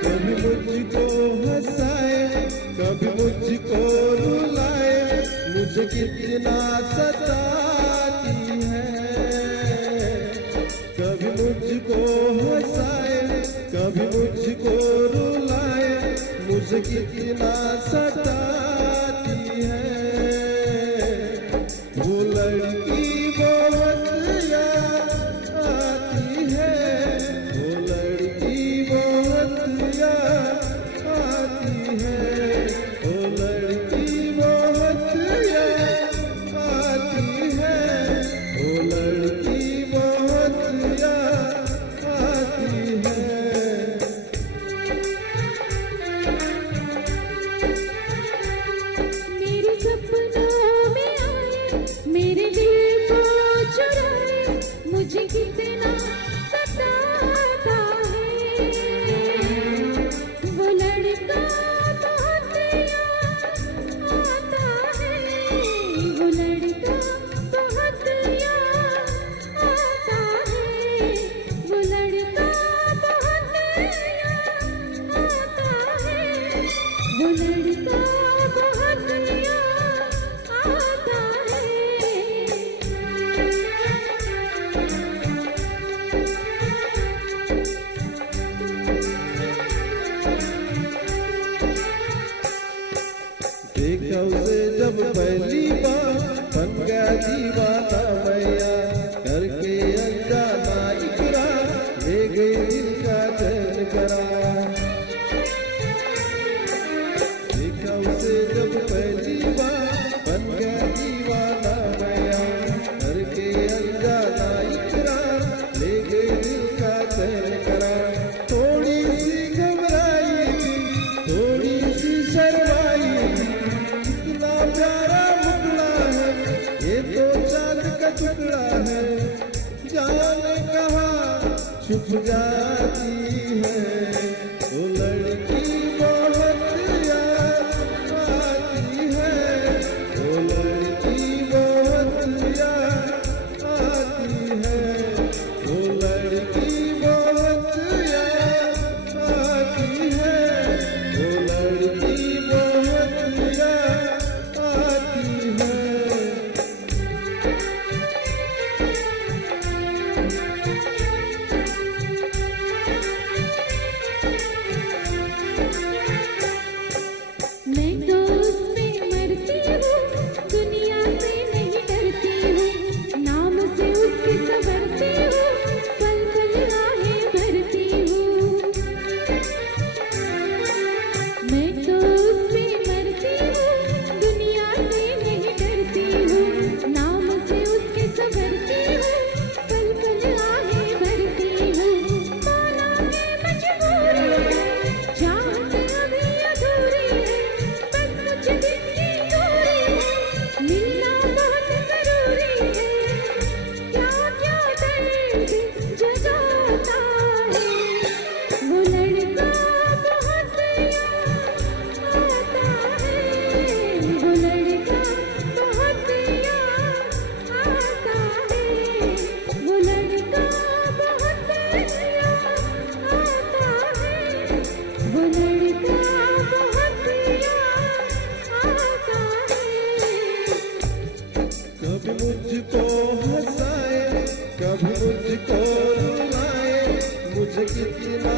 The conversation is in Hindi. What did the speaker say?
कभी मुझको हंसाए, कभी मुझको रुलाए, मुझे कितना सताती है। कभी मुझको हंसाए, कभी मुझको रुलाए, मुझे कितना सताती है। वो लड़की बहुत याद आती है, वो लड़की बहुत याद आती है, वो लड़की बहुत याद आती है, वो लड़की बहुत याद आती है। मेरे सपनों में आए, मेरे दिल को चुराए, मुझे कितना सताता है। वो लड़का बहुत याद आता है, वो लड़का बहुत याद आता है, वो लड़का बहुत याद आता है, वो लड़का बहुत याद आता है। देखा उसे जब पहली बार, बन गया दीवाना मैया, करके अनजाना इकरार, ले गई दिल का चैन करार। देखा उसे जब पहली बार, बन गया दीवाना मैया, करके अनजाना इकरार, ले गई दिल का चैन करार। थोड़ी सी घबराई थी, थोड़ी सी शर्माई थी, कितना प्यारा मुखड़ा है, ये तो चांद का टुकड़ा है। जाने कहाँ छुप जाती है, वो लड़की बहुत याद आती है, वो लड़की बहुत याद आती है, वो लड़की बहुत याद आती है, वो लड़की बहुत याद आती है। मैं तो उसमें मरती हूँ, दुनिया से नहीं डरती हूँ, नाम से उसकी संवरती हूँ, पल पल आहें भरती हूँ। मैं तो उसमें मरती हूँ, दुनिया से नहीं डरती हूँ, नाम से उसके संवरती हूँ, पल पल आहें भरती हूँ। माना है मजबूरी है, चाहत अभी अधूरी है, बस मुझे दिल की दूरी है, मिलना बहुत जरूरी है। क्या क्या दर्द जगाता है, वो लड़का बहुत याद आता है, वो लड़का बहुत याद आता है, वो लड़का बहुत याद आता है, वो लड़का बहुत याद आता है। कभी मुझको हंसाए, कभी मुझको रुलाए, मुझे कितना